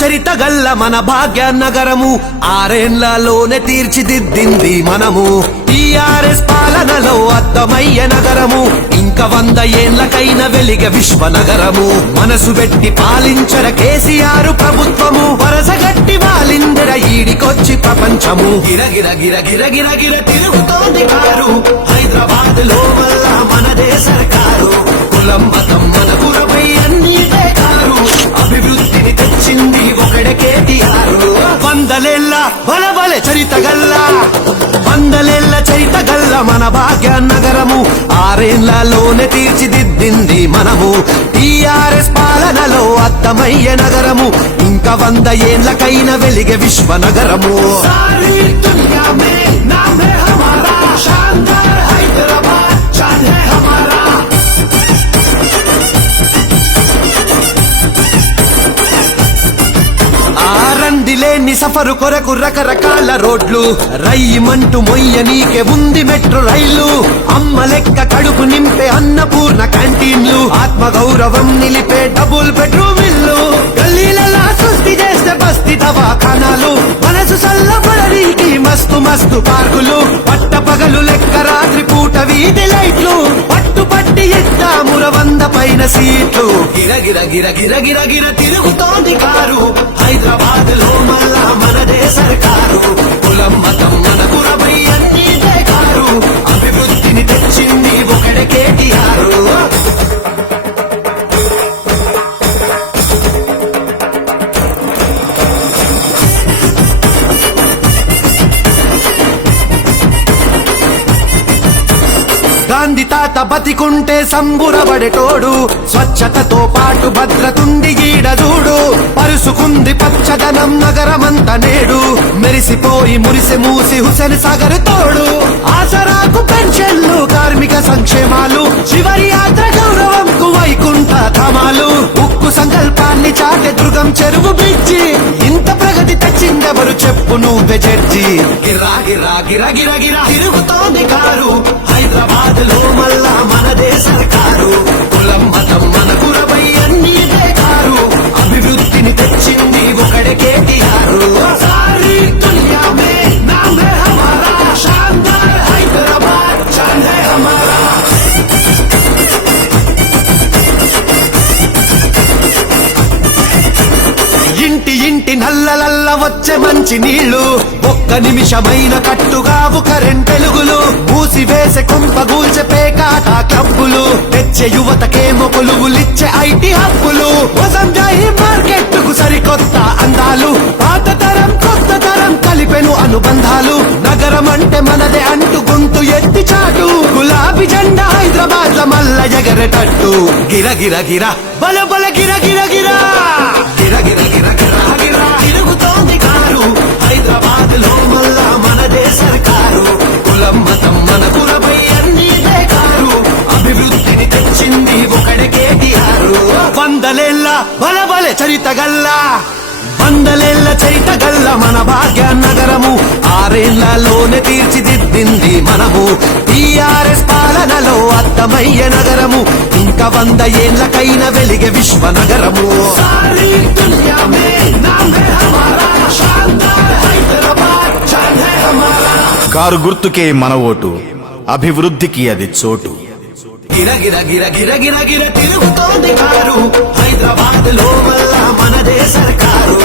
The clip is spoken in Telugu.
చరిత గల్ల మన భాగ్యనగరము ఆరేళ్లలోనే తీర్చిదిద్దింది మనము టీఆర్ఎస్ పాలనలో అద్దమయ్య నగరము ఇంకా 100 ఏళ్లకైన వెలిగ విశ్వనగరము మనసు పెట్టి పాలించర కేసీఆర్ ప్రభుత్వము వరసగట్టి వాలిందర ఈడికొచ్చి ప్రపంచము గిరగిర గిర గిర గిర గిర తిరుగుతోంది కారు హైదరాబాద్ లో మళ్ళా మనదే సర్కారు కులం మతం మన కులపై అన్నీటే కారు అభివృద్ధిని తెచ్చింది ఒకడే కేటీఆర్ 100 ఏళ్ల బలబలే చరిత గల్లా 100 ఏళ్ల చరిత గల్ల మన భాగ్యనగరము ఆరేళ్లలోనే తీర్చిదిద్దింది మనము టీఆర్ఎస్ పాలనలో అద్దమయ్య నగరము ఇంకా 100 ఏళ్లకైన వెలిగే విశ్వనగరము లేని సఫరు కొరకు రకరకాల రోడ్లు రైమంటూ మొయ్యనీకే ఉంది మెట్రో రైలు అమ్మ లెక్క కడుపు నింపే అన్నపూర్ణ క్యాంటీన్లు ఆత్మ గౌరవం నిలిపే డబుల్ బెడ్రూమ్ ఇల్లు గల్లీలలా సృష్టి చేస్తే బస్తీ దవాఖానాలు మనసు చల్లబడనీకి మస్తు మస్తు పార్కులు పట్ట పగలు లెక్క రాత్రి పూట వీధి లైట్లు పట్టు పట్టి ఇద్దాముర 100 పైన సీట్లు గిరగిర గిర గిర గిర గిర తిరుగుతోంది కారు హైదరాబాద్ లో మళ్ళా మనదే సర్కారు కులం మతం మన కులపై అన్నీదే కారు అభివృద్ధిని తెచ్చింది ఒకడే కేటీఆర్ గాంధీ తాత బతికుంటే సంబురబడేటోడు స్వచ్ఛతతో పాటు భద్రతుండి గీడజూడు పరుసుకుంది పచ్చదనం నగరమంత నేడు మెరిసిపోయి మురిసి మూసి హుసేన్ సాగర్ తోడు ఆసరాకు పెన్షన్లు కార్మిక సంక్షేమాలు చివరి యాత్ర గౌరవంకు వైకుంఠ ధామాలు ఉక్కు సంకల్పాన్ని చాటే దుర్గం చెరువు బ్రిడ్జి ఇంత ప్రగతి తెచ్చిందెవరు చెప్పు నువ్వే జడ్జి గిరా గిరా గిరా గిరా గిరా తిరుగుతోంది కారు హైదరాబాద్ లో మళ్ళా మనదే సర్కారు కులం మతం మన కులపై అన్నీదే కారు అభివృద్ధిని తెచ్చింది ఒకడే కేటీఆర్ సారీ దునియా మే నామ్ హై హమారా శాన్దార్ హైదరాబాద్ చాన్ హై హమారా ఇంటి ఇంటి నల్లలల్ల వచ్చే మంచి నీళ్లు ఒక్క నిమిషమైన కట్టుగావు కరెంట్ వెలుగులు మూసివేసే కొంపగూల్చే పేకాట క్లబ్బులు తెచ్చే యువతకేమో కొలువులిచ్చే ఐటీ హబ్బులు వసంజాయి మార్కెట్ కు సరికొత్త అందాలు పాత తరం కొత్త తరం కలిపెను అనుబంధాలు నగరం అంటే మనదే అంటూ గొంతు ఎత్తి చాటు గులాబీ జెండా హైదరాబాద్ లో మల్ల ఎగరేటట్టు గిర గిర గిర బల బల గిర గిర గిర గిర గిర గిర గిర గిర తిరుగుతోంది కారు హైదరాబాద్ లో మళ్ళా మనదే సర్కారు కులం మతం మన కులపై అన్నీదే కారు అభివృద్ధిని తెచ్చింది ఒకడే కేటీఆర్ 100 ఏళ్ల బలబలే చరిత గల్లా 100 ఏళ్ల చరిత గల్ల మన భాగ్యనగరము ఆరేళ్లలోనే తీర్చిదిద్దింది మనము టీఆర్ఎస్ పాలనలో అద్దమయ్య నగరము ఇంకా 100 ఏళ్లకైన వెలిగే విశ్వనగరము సారీ దునియా మే నామ్ హై హమారా శాన్దార్ హైదరాబాద్ చాన్ హై హమారా కారు గుర్తుకే మన ఓటు అభివృద్ధికి అది చోటు గిర గిర గిర గిర గిర గిర తిరుగుతోంది కారు హైదరాబాద్ లో మళ్ళా మనదే సర్కారు